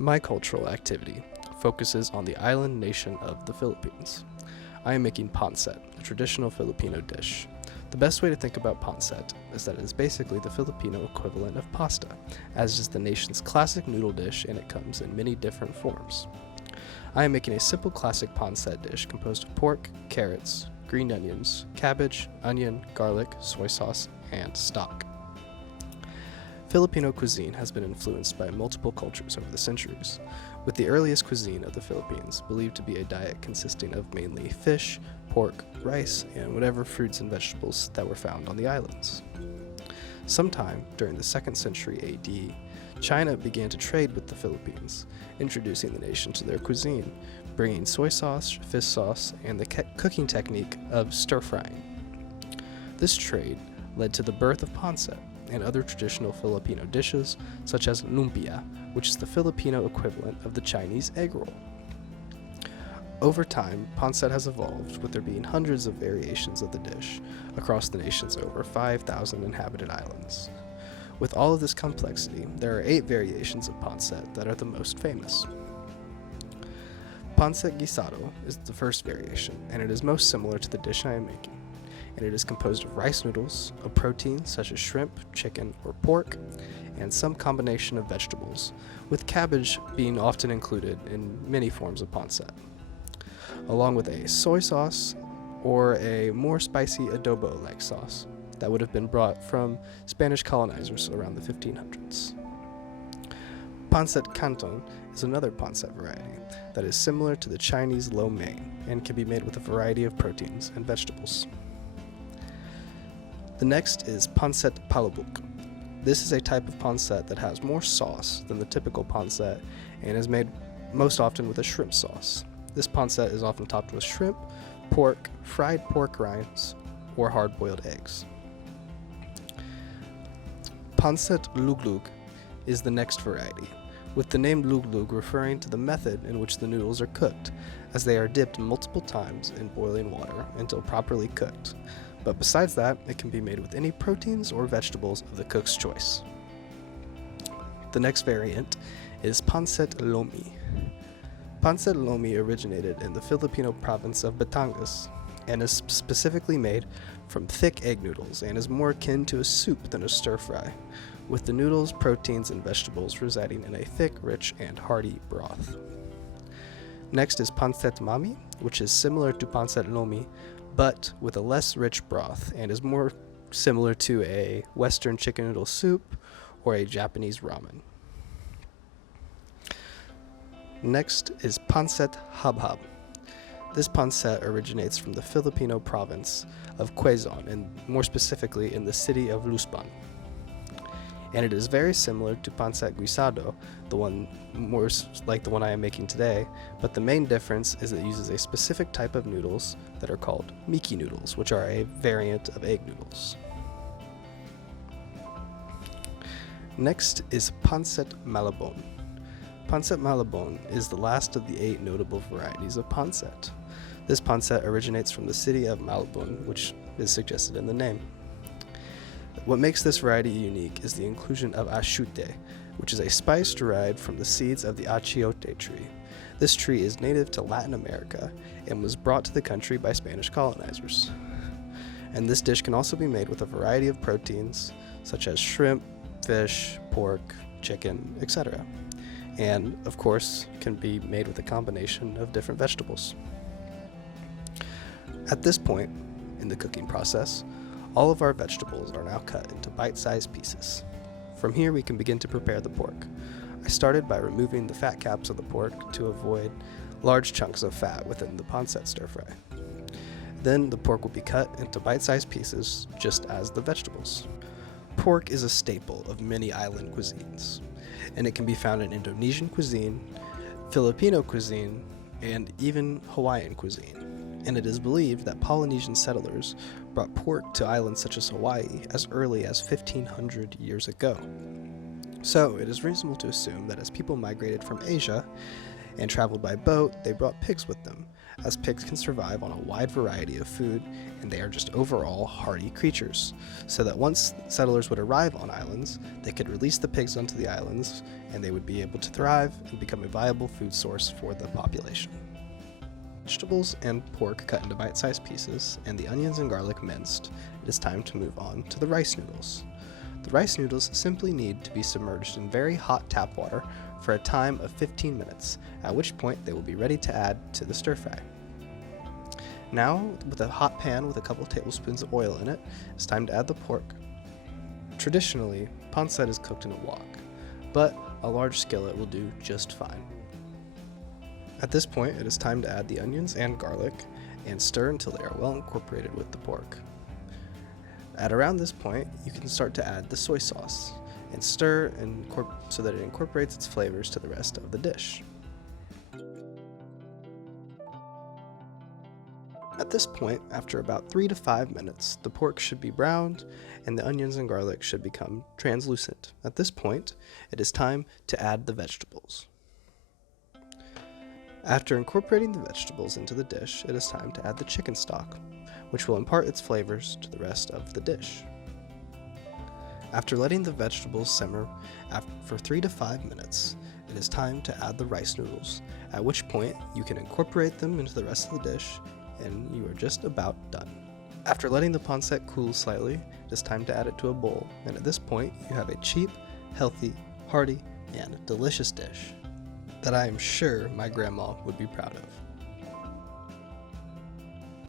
My cultural activity focuses on the island nation of the Philippines. I am making pancit, a traditional Filipino dish. The best way to think about pancit is that it is basically the Filipino equivalent of pasta, as is the nation's classic noodle dish, and it comes in many different forms. I am making a simple classic pancit dish composed of pork, carrots, green onions, cabbage, onion, garlic, soy sauce, and stock. Filipino cuisine has been influenced by multiple cultures over the centuries, with the earliest cuisine of the Philippines believed to be a diet consisting of mainly fish, pork, rice, and whatever fruits and vegetables that were found on the islands. Sometime during the 2nd century AD, China began to trade with the Philippines, introducing the nation to their cuisine, bringing soy sauce, fish sauce, and the cooking technique of stir-frying. This trade led to the birth of pancit and other traditional Filipino dishes, such as lumpia, which is the Filipino equivalent of the Chinese egg roll. Over time, pancit has evolved, with there being hundreds of variations of the dish across the nation's over 5,000 inhabited islands. With all of this complexity, there are 8 variations of pancit that are the most famous. Pancit guisado is the first variation, and it is most similar to the dish I am making. And it is composed of rice noodles, a protein such as shrimp, chicken, or pork, and some combination of vegetables, with cabbage being often included in many forms of pancit, along with a soy sauce or a more spicy adobo-like sauce that would have been brought from Spanish colonizers around the 1500s. Pancit canton is another pancit variety that is similar to the Chinese lo mein and can be made with a variety of proteins and vegetables. The next is pancit palabok. This is a type of pancit that has more sauce than the typical pancit and is made most often with a shrimp sauce. This pancit is often topped with shrimp, pork, fried pork rinds, or hard-boiled eggs. Pancit luglug is the next variety, with the name luglug referring to the method in which the noodles are cooked, as they are dipped multiple times in boiling water until properly cooked. But besides that, it can be made with any proteins or vegetables of the cook's choice. The next variant is pancit lomi. Pancit lomi originated in the Filipino province of Batangas and is specifically made from thick egg noodles and is more akin to a soup than a stir-fry, with the noodles, proteins, and vegetables residing in a thick, rich, and hearty broth. Next is pancit mami, which is similar to pancit lomi, but with a less rich broth and is more similar to a Western chicken noodle soup or a Japanese ramen. Next is pancit habhab. This pancit originates from the Filipino province of Quezon, and more specifically in the city of Lusban. And it is very similar to pancit guisado, the one more like the one I am making today, but the main difference is it uses a specific type of noodles that are called miki noodles, which are a variant of egg noodles. Next is pancit malabon. Pancit malabon is the last of the 8 notable varieties of pancit. This pancit originates from the city of Malabon, which is suggested in the name. What makes this variety unique is the inclusion of achiote, which is a spice derived from the seeds of the achiote tree. This tree is native to Latin America and was brought to the country by Spanish colonizers. And this dish can also be made with a variety of proteins, such as shrimp, fish, pork, chicken, etc. And, of course, can be made with a combination of different vegetables. At this point in the cooking process, all of our vegetables are now cut into bite-sized pieces. From here, we can begin to prepare the pork. I started by removing the fat caps of the pork to avoid large chunks of fat within the pancit stir-fry. Then the pork will be cut into bite-sized pieces, just as the vegetables. Pork is a staple of many island cuisines, and it can be found in Indonesian cuisine, Filipino cuisine, and even Hawaiian cuisine. And it is believed that Polynesian settlers brought pork to islands such as Hawaii as early as 1,500 years ago. So it is reasonable to assume that as people migrated from Asia and traveled by boat, they brought pigs with them, as pigs can survive on a wide variety of food, and they are just overall hardy creatures, so that once settlers would arrive on islands, they could release the pigs onto the islands, and they would be able to thrive and become a viable food source for the population. Vegetables and pork cut into bite-sized pieces, and the onions and garlic minced, it is time to move on to the rice noodles. The rice noodles simply need to be submerged in very hot tap water for a time of 15 minutes, at which point they will be ready to add to the stir fry. Now, with a hot pan with a couple tablespoons of oil in it, it's time to add the pork. Traditionally, pancit is cooked in a wok, but a large skillet will do just fine. At this point, it is time to add the onions and garlic and stir until they are well incorporated with the pork. At around this point, you can start to add the soy sauce and stir so that it incorporates its flavors to the rest of the dish. At this point, after about 3 to 5 minutes, the pork should be browned and the onions and garlic should become translucent. At this point, it is time to add the vegetables. After incorporating the vegetables into the dish, it is time to add the chicken stock, which will impart its flavors to the rest of the dish. After letting the vegetables simmer for 3 to 5 minutes, it is time to add the rice noodles, at which point you can incorporate them into the rest of the dish and you are just about done. After letting the pancit cool slightly, it is time to add it to a bowl, and at this point you have a cheap, healthy, hearty, and delicious dish that I am sure my grandma would be proud of.